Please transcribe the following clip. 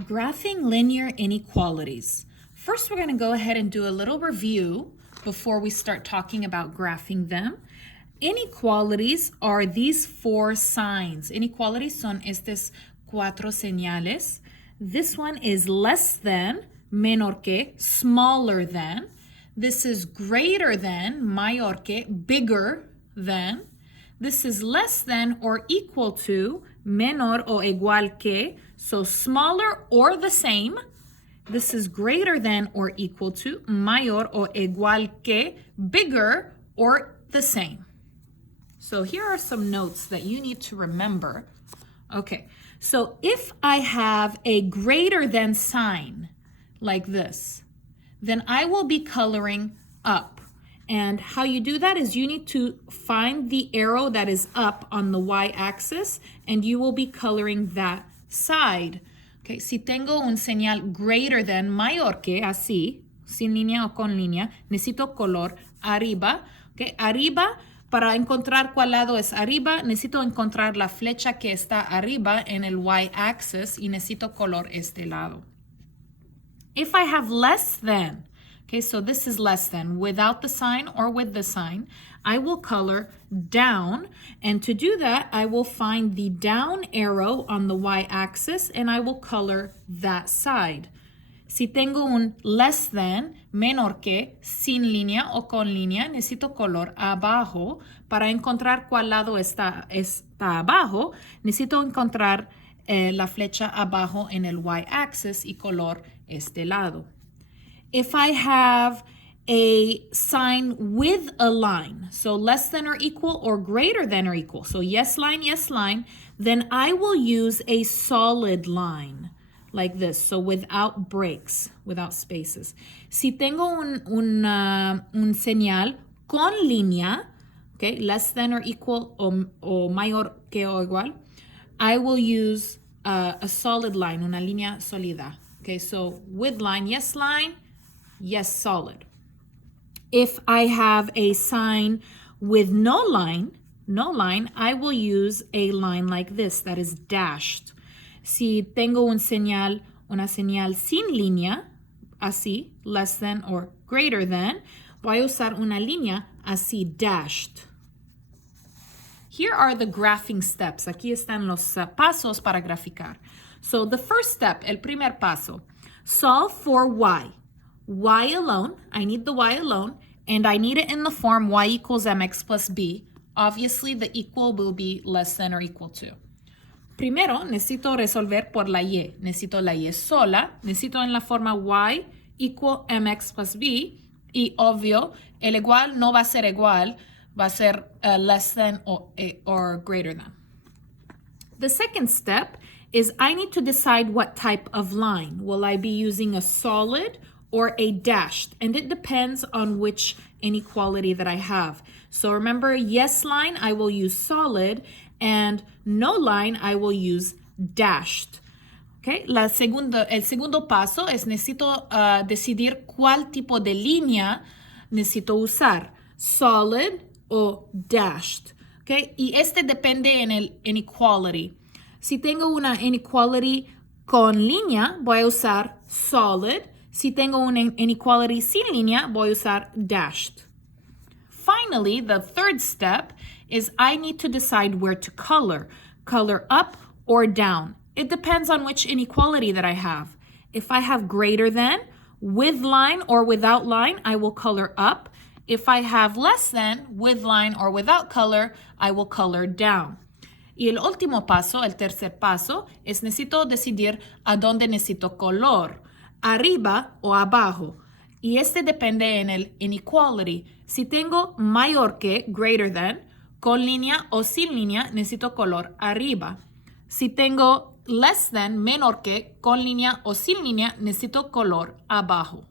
Graphing linear inequalities. First, we're going to go ahead and do a little review before we start talking about graphing them. Inequalities are these four signs. Inequalities son estas cuatro señales. This one is less than, menor que, smaller than. This is greater than, mayor que, bigger than. This is less than or equal to, menor o igual que, so smaller or the same. This is greater than or equal to, mayor o igual que, bigger or the same. So here are some notes that you need to remember. Okay, so if I have a greater than sign like this, then I will be coloring up. And how you do that is you need to find the arrow that is up on the y-axis and you will be coloring that side. Okay, si tengo un señal greater than, mayor que, así, sin línea o con línea, necesito color arriba. Okay, arriba, para encontrar cuál lado es arriba, necesito encontrar la flecha que está arriba en el y-axis y necesito color este lado. If I have less than, okay, so this is less than, without the sign or with the sign, I will color down. And to do that, I will find the down arrow on the y-axis and I will color that side. Si tengo un less than, menor que, sin línea o con línea, necesito color abajo. Para encontrar cuál lado está abajo, necesito encontrar la flecha abajo en el y-axis y color este lado. If I have a sign with a line, so less than or equal or greater than or equal, so yes line, then I will use a solid line like this, so without breaks, without spaces. Si tengo un señal con línea, okay, less than or equal o mayor que o igual, I will use a solid line, una línea sólida. Okay, so with line, yes, solid. If I have a sign with no line, I will use a line like this that is dashed. Si tengo una señal sin línea, así, less than or greater than, voy a usar una línea así, dashed. Here are the graphing steps. Aquí están los pasos para graficar. So the first step, el primer paso, solve for y. Y alone, I need the y alone, and I need it in the form y equals mx plus b. Obviously, the equal will be less than or equal to. Primero, necesito resolver por la y. Necesito la y sola. Necesito en la forma y equal mx plus b. Y obvio, el igual no va a ser igual, va a ser less than or greater than. The second step is I need to decide what type of line. Will I be using a solid or a dashed? And it depends on which inequality that I have. So remember, yes line, I will use solid, and no line, I will use dashed. Okay, el segundo paso es necesito decidir cuál tipo de línea necesito usar, solid o dashed. Okay, y este depende en el inequality. Si tengo una inequality con línea, voy a usar solid. Si tengo una inequality sin línea, voy a usar dashed. Finally, the third step is I need to decide where to color up or down. It depends on which inequality that I have. If I have greater than, with line or without line, I will color up. If I have less than, with line or without color, I will color down. Y el último paso, el tercer paso, es necesito decidir a dónde necesito color, arriba o abajo. Y este depende en el inequality. Si tengo mayor que, greater than, con línea o sin línea, necesito color arriba. Si tengo less than, menor que, con línea o sin línea, necesito color abajo.